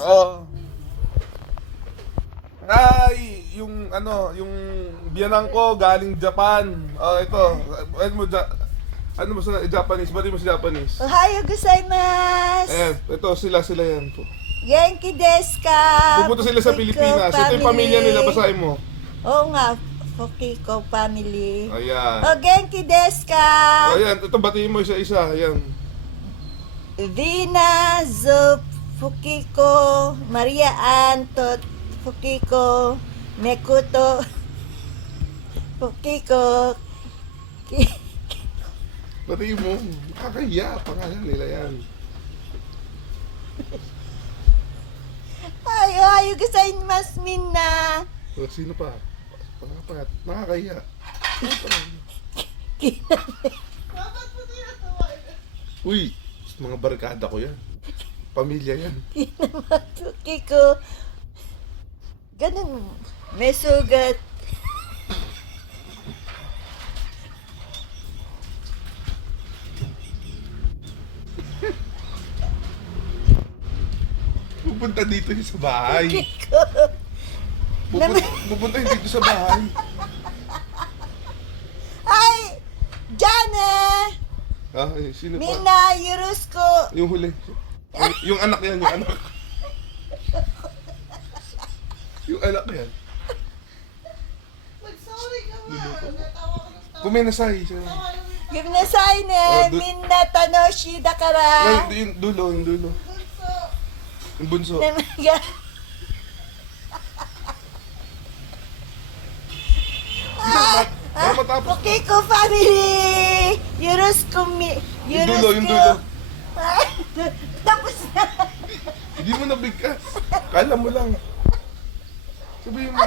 Oo. Ay, yung ano, yung biyanang ko galing Japan. Oh, ito. Ano mo sa Japanese? Bati mo sa Japanese. Ohayo gozaimasu. Ayan, ito sila yan. Genki desu ka? Pupunta sila sa Fukiko Pilipinas. Ito yung pamilya nila, basahin mo. Oo nga, Fukiko family. Ayan. O genki desu ka? Ayan, ito batiin mo isa-isa. Ayan. Vina zo Fukiko, Maria Ann to Fukiko, Mekuto Fukiko. Batiin mo. Kakahiya. Pangalan nila yan. Ay, ohayo gozaimasu minna. O, sino pa? Pangapat. Nakakahiya. Sino pa? Uy, mga barkada ko yan. Pamilya yan. Fukiko. Ganun. May sugat. Pupunta dito yung sa bahay. Fukiko. Pupunta yung dito sa bahay. Ay! Jane! Ah, sino pa? Minna, yurusko. Yung huli. Yung anak yan, yung anak. Yung anak yan. Mag-sorry ka nga. Natawa ko ng tawa. Kuminasay siya. Gimnasay ne, minna tanoshi dakara. Ay, yung dulo, yung dulo. Bunso. Yung bunso. Namaga. Para matapos. Fukiko family! Yurusko mi... Yung dulo, yung dulo. Tapos na. Hindi mo nabigkas. Kala mo lang. Sabihin mo.